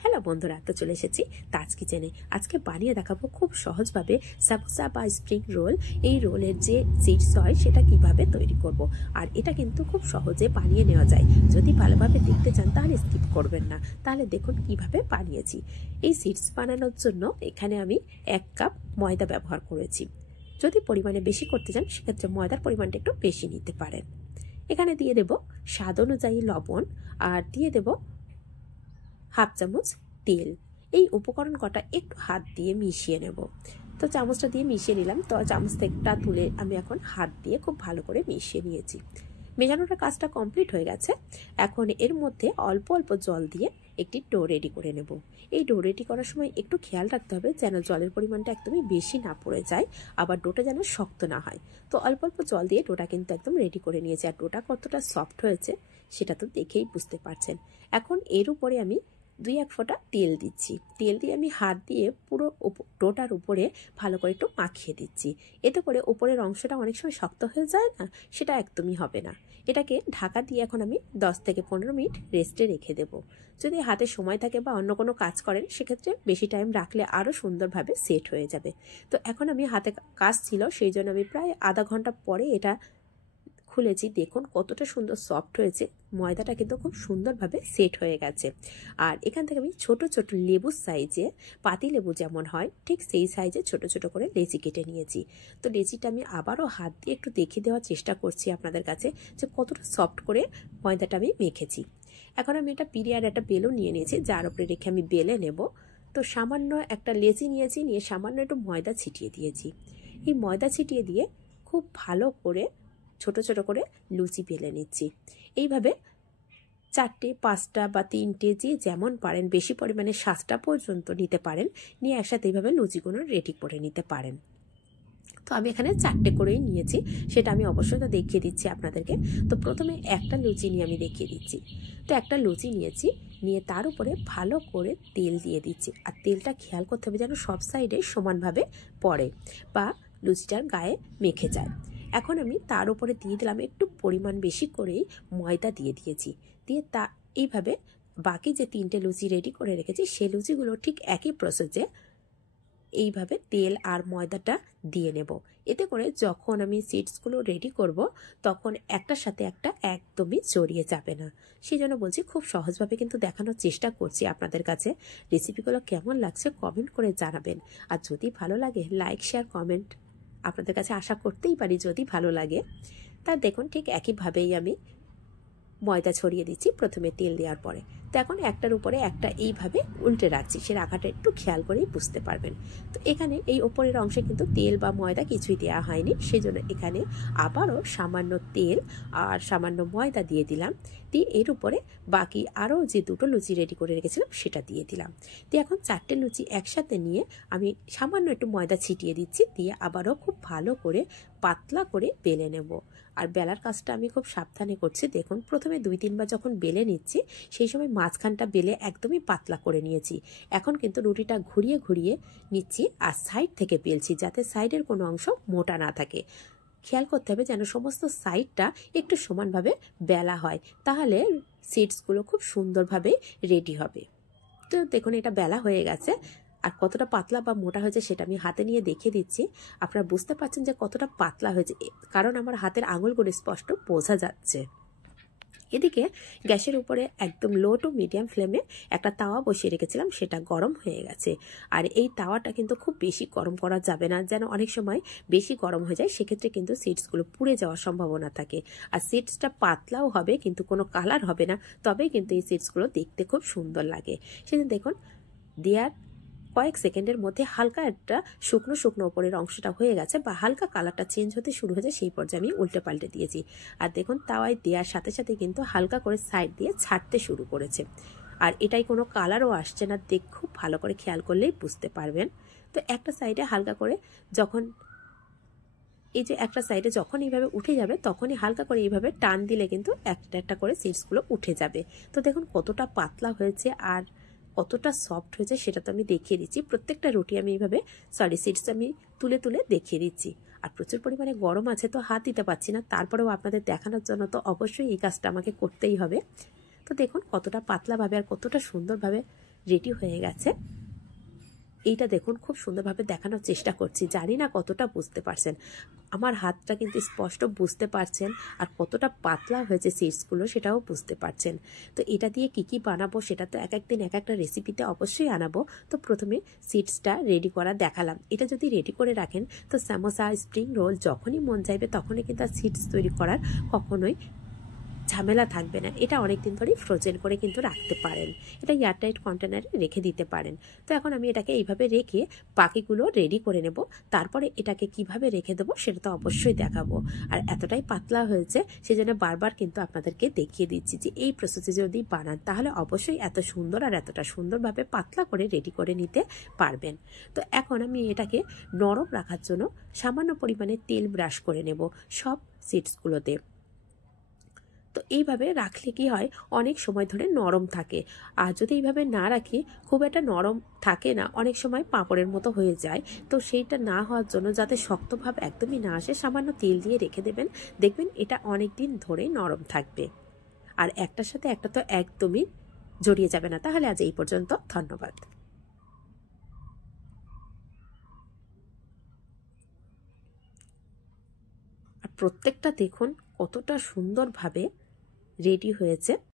Hello বন্ধুরা, তো চলে এসেছি তাজ কিচেনে। আজকে বানিয়ে দেখাবো খুব সহজভাবে সামোসা বা স্প্রিং রোল। এই রোলের যে চিপস হয় সেটা কিভাবে তৈরি করব। আর এটা কিন্তু খুব সহজে বানিয়ে নেওয়া যায়। যদি ভালোভাবে দেখতে চান তাহলে স্কিপ করবেন না। তাহলে দেখুন কিভাবে বানিয়েছি। এই চিপস বানানোর জন্য এখানে আমি 1 কাপ ময়দা ব্যবহার করেছি। যদি পরিমাণে বেশি করতে চান সেক্ষেত্রে ময়দার পরিমাণটা একটু বেশি নিতে পারেন। এখানে দিয়ে দেব স্বাদ অনুযায়ী লবণ, আর দিয়ে দেব হাফ চামচ তেল। এই উপকরণ কটা একটু হাত দিয়ে মিশিয়ে নেব। তো চামচটা দিয়ে মিশিয়ে নিলাম। তো চামচ থেকেটা তুলে আমি এখন হাত দিয়ে খুব ভালো করে মিশিয়ে নিয়েছি। মেশানোটার কাজটা কমপ্লিট হয়ে গেছে। এখন এর মধ্যে অল্প অল্প জল দিয়ে একটি ডো রেডি করে নেব। এই ডো রেডি করার সময় একটু খেয়াল রাখতে হবে যেন জলের পরিমাণটা একদমই বেশি না পড়ে যায়, আবার ডোটা যেন শক্ত না হয়। তো অল্প অল্প জল দিয়ে ডোটা কিন্তু একদম রেডি করে নিয়েছি। আর ডোটা কতটা সফট হয়েছে সেটা তো দেখেই বুঝতে পারছেন। এখন এর উপরে আমি 2-1 ফোঁটা তেল দিচ্ছি। তেল দিয়ে আমি হাত দিয়ে পুরো ডোটার উপরে ভালো করে একটু মাখিয়ে দিচ্ছি। এতে করে উপরের অংশটা অনেক সময় শক্ত হয়ে যায় না, সেটা একদমই হবে না। এটাকে ঢাকা দিয়ে এখন আমি 10 থেকে 15 মিনিট রেস্টে রেখে দেব। যদি হাতে সময় থাকে বা অন্য কোনো কাজ করেন সেক্ষেত্রে বেশি টাইম রাখলে আরও সুন্দরভাবে সেট হয়ে যাবে। তো এখন আমি হাতে কাজ ছিল সেই জন্য আমি প্রায় আধা ঘন্টা পরে এটা খুলেছি। দেখুন কতটা সুন্দর সফট হয়েছে। ময়দাটা কিন্তু খুব সুন্দরভাবে সেট হয়ে গেছে। আর এখান থেকে আমি ছোট ছোট লেবুর সাইজে, পাতি লেবু যেমন হয় ঠিক সেই সাইজে ছোট ছোট করে লেচি কেটে নিয়েছি। তো লেচিটা আমি আবারও হাত দিয়ে একটু দেখিয়ে দেওয়ার চেষ্টা করছি আপনাদের কাছে যে কতটা সফট করে ময়দাটা আমি মেখেছি। এখন আমি একটা পিঁড়ি আর একটা বেলও নিয়ে নিয়েছি, যার উপরে রেখে আমি বেলে নেব। তো সামান্য একটা লেচি নিয়েছি, নিয়ে সামান্য একটু ময়দা ছিটিয়ে দিয়েছি। এই ময়দা ছিটিয়ে দিয়ে খুব ভালো করে ছোট ছোট করে লুচি বেলে নিচ্ছি। এইভাবে 4টে 5টা বা 3টে যে যেমন পারেন, বেশি পরিমাণে 7টা পর্যন্ত নিতে পারেন, নিয়ে একসাথে এইভাবে লুচিগুলো রেডি করে নিতে পারেন। তো আমি এখানে 4টে করেই নিয়েছি, সেটা আমি অবশ্যই তো দেখিয়ে দিচ্ছি আপনাদেরকে। তো প্রথমে একটা লুচি নিয়ে আমি দেখিয়ে দিচ্ছি। তো একটা লুচি নিয়েছি, নিয়ে তার উপরে ভালো করে তেল দিয়ে দিচ্ছি। আর তেলটা খেয়াল করতে হবে যেন সব সাইডে সমানভাবে পড়ে বা লুচিটার গায়ে মেখে যায়। এখন আমি তার উপরে দিয়ে দিলাম একটু পরিমাণ বেশি করেই ময়দা দিয়ে দিয়েছি। দিয়ে তা এইভাবে বাকি যে 3টে লুচি রেডি করে রেখেছি সেই লুচিগুলো ঠিক একই প্রসেসে এইভাবে তেল আর ময়দাটা দিয়ে নেব। এতে করে যখন আমি সিডসগুলো রেডি করব তখন একটার সাথে একটা একদমই জড়িয়ে যাবে না। সেই জন্য বলছি খুব সহজভাবে কিন্তু দেখানোর চেষ্টা করছি আপনাদের কাছে। রেসিপিগুলো কেমন লাগছে কমেন্ট করে জানাবেন। আর যদি ভালো লাগে লাইক শেয়ার কমেন্ট আপনাদের কাছে আশা করতেই পারি যদি ভালো লাগে। তা দেখুন ঠিক একইভাবেই আমি ময়দা ছড়িয়ে দিচ্ছি প্রথমে তেল দেওয়ার পরে। তো এখন একটার উপরে একটা এইভাবে উল্টে রাখছি, সে রাখাটা একটু খেয়াল করেই বুঝতে পারবেন। তো এখানে এই ওপরের অংশে কিন্তু তেল বা ময়দা কিছুই দেওয়া হয়নি, সেজন্য এখানে আবারও সামান্য তেল আর সামান্য ময়দা দিয়ে দিলাম। দিয়ে এর উপরে বাকি আরও যে 2টো লুচি রেডি করে রেখেছিলাম সেটা দিয়ে দিলাম। দিয়ে এখন 4টে লুচি একসাথে নিয়ে আমি সামান্য একটু ময়দা ছিটিয়ে দিচ্ছি। দিয়ে আবারও খুব ভালো করে পাতলা করে বেলে নেব। আর বেলার কাজটা আমি খুব সাবধানে করছি। দেখুন প্রথমে 2-3 বার যখন বেলে নিচ্ছি সেই সময় মাঝখানটা বেলে একদমই পাতলা করে নিয়েছি। এখন কিন্তু রুটিটা ঘুরিয়ে ঘুরিয়ে নিচ্ছি আর সাইড থেকে বেলছি, যাতে সাইডের কোনো অংশ মোটা না থাকে। খেয়াল করতে হবে যেন সমস্ত সাইডটা একটু সমানভাবে বেলা হয়, তাহলে সিডসগুলো খুব সুন্দরভাবে রেডি হবে। তো দেখুন এটা বেলা হয়ে গেছে। আর কতটা পাতলা বা মোটা হয়েছে সেটা আমি হাতে নিয়ে দেখিয়ে দিচ্ছি। আপনারা বুঝতে পারছেন যে কতটা পাতলা হয়েছে, কারণ আমার হাতের আঙুলগুলো স্পষ্ট বোঝা যাচ্ছে। এদিকে গ্যাসের উপরে একদম লো টু মিডিয়াম ফ্লেমে একটা তাওয়া বসিয়ে রেখেছিলাম, সেটা গরম হয়ে গেছে। আর এই তাওয়াটা কিন্তু খুব বেশি গরম করা যাবে না, যেন অনেক সময় বেশি গরম হয়ে যায়, সেক্ষেত্রে কিন্তু সিডসগুলো পুড়ে যাওয়ার সম্ভাবনা থাকে। আর সিডসটা পাতলাও হবে কিন্তু কোনো কালার হবে না, তবেই কিন্তু এই সিডসগুলো দেখতে খুব সুন্দর লাগে। সেদিন দেখুন দেয়ার কয়েক সেকেন্ডের মধ্যে হালকা একটা শুকনো শুকনো ওপরের অংশটা হয়ে গেছে বা হালকা কালারটা চেঞ্জ হতে শুরু হয়েছে, সেই পর্যায়ে আমি উল্টে পাল্টে দিয়েছি। আর দেখুন তাওয়ায় দেওয়ার সাথে সাথে কিন্তু হালকা করে সাইড দিয়ে ছাড়তে শুরু করেছে। আর এটাই কোনো কালারও আসছে না, খুব ভালো করে খেয়াল করলেই বুঝতে পারবেন। তো একটা সাইডে হালকা করে যখন এই যে একটা সাইডে যখন এইভাবে উঠে যাবে তখনই হালকা করে এইভাবে টান দিলে কিন্তু একটা একটা করে সিডসগুলো উঠে যাবে। তো দেখুন কতটা পাতলা হয়েছে আর কতটা সফট হয়েছে সেটা তো আমি দেখিয়ে দিচ্ছি। প্রত্যেকটা রুটি আমি এইভাবে সিডস আমি তুলে তুলে দেখিয়ে দিচ্ছি। আর প্রচুর পরিমাণে গরম আছে তো হাত দিতে পারছি না, তারপরেও আপনাদের দেখানোর জন্য তো অবশ্যই এই কাজটা আমাকে করতেই হবে। তো দেখুন কতটা পাতলাভাবে আর কতটা সুন্দরভাবে রেডি হয়ে গেছে। এইটা দেখুন খুব সুন্দরভাবে দেখানোর চেষ্টা করছি, জানি না কতটা বুঝতে পারছেন। আমার হাতটা কিন্তু স্পষ্ট বুঝতে পারছেন, আর কতটা পাতলা হয়েছে সিডসগুলো সেটাও বুঝতে পারছেন। তো এটা দিয়ে কি বানাবো সেটা তো এক একদিন এক একটা রেসিপিতে অবশ্যই আনাবো। তো প্রথমে সিডসটা রেডি করা দেখালাম। এটা যদি রেডি করে রাখেন তো সামোসা, স্প্রিং রোল যখনই মন চাইবে তখনই কিন্তু আর সিডস তৈরি করার কখনোই ঝামেলা থাকবে না। এটা অনেক দিন ধরেই ফ্রোজেন করে কিন্তু রাখতে পারেন, এটা এয়ারটাইট কন্টেনারে রেখে দিতে পারেন। তো এখন আমি এটাকে এইভাবে রেখে বাকিগুলো রেডি করে নেব। তারপরে এটাকে কিভাবে রেখে দেবো সেটা তো অবশ্যই দেখাবো। আর এতটাই পাতলা হয়েছে সেজন্য বারবার কিন্তু আপনাদেরকে দেখিয়ে দিচ্ছি যে এই প্রসেসে যদি বানান তাহলে অবশ্যই এত সুন্দর আর এতটা সুন্দরভাবে পাতলা করে রেডি করে নিতে পারবেন। তো এখন আমি এটাকে নরম রাখার জন্য সামান্য পরিমাণে তেল ব্রাশ করে নেব সব সিডসগুলোতে। তো এইভাবে রাখলে কি হয়, অনেক সময় ধরে নরম থাকে। আর যদি এইভাবে না রাখি খুব একটা নরম থাকে না, অনেক সময় পাঁপড়ের মতো হয়ে যায়। তো সেইটা না হওয়ার জন্য যাতে শক্ত ভাব একদমই না আসে, সামান্য তেল দিয়ে রেখে দেবেন, দেখবেন এটা অনেক দিন ধরে নরম থাকবে। আর একটার সাথে একটা তো একদমই জড়িয়ে যাবে না। তাহলে আজ এই পর্যন্ত, ধন্যবাদ। আর প্রত্যেকটা দেখুন কতটা সুন্দরভাবে রেডি হয়েছে।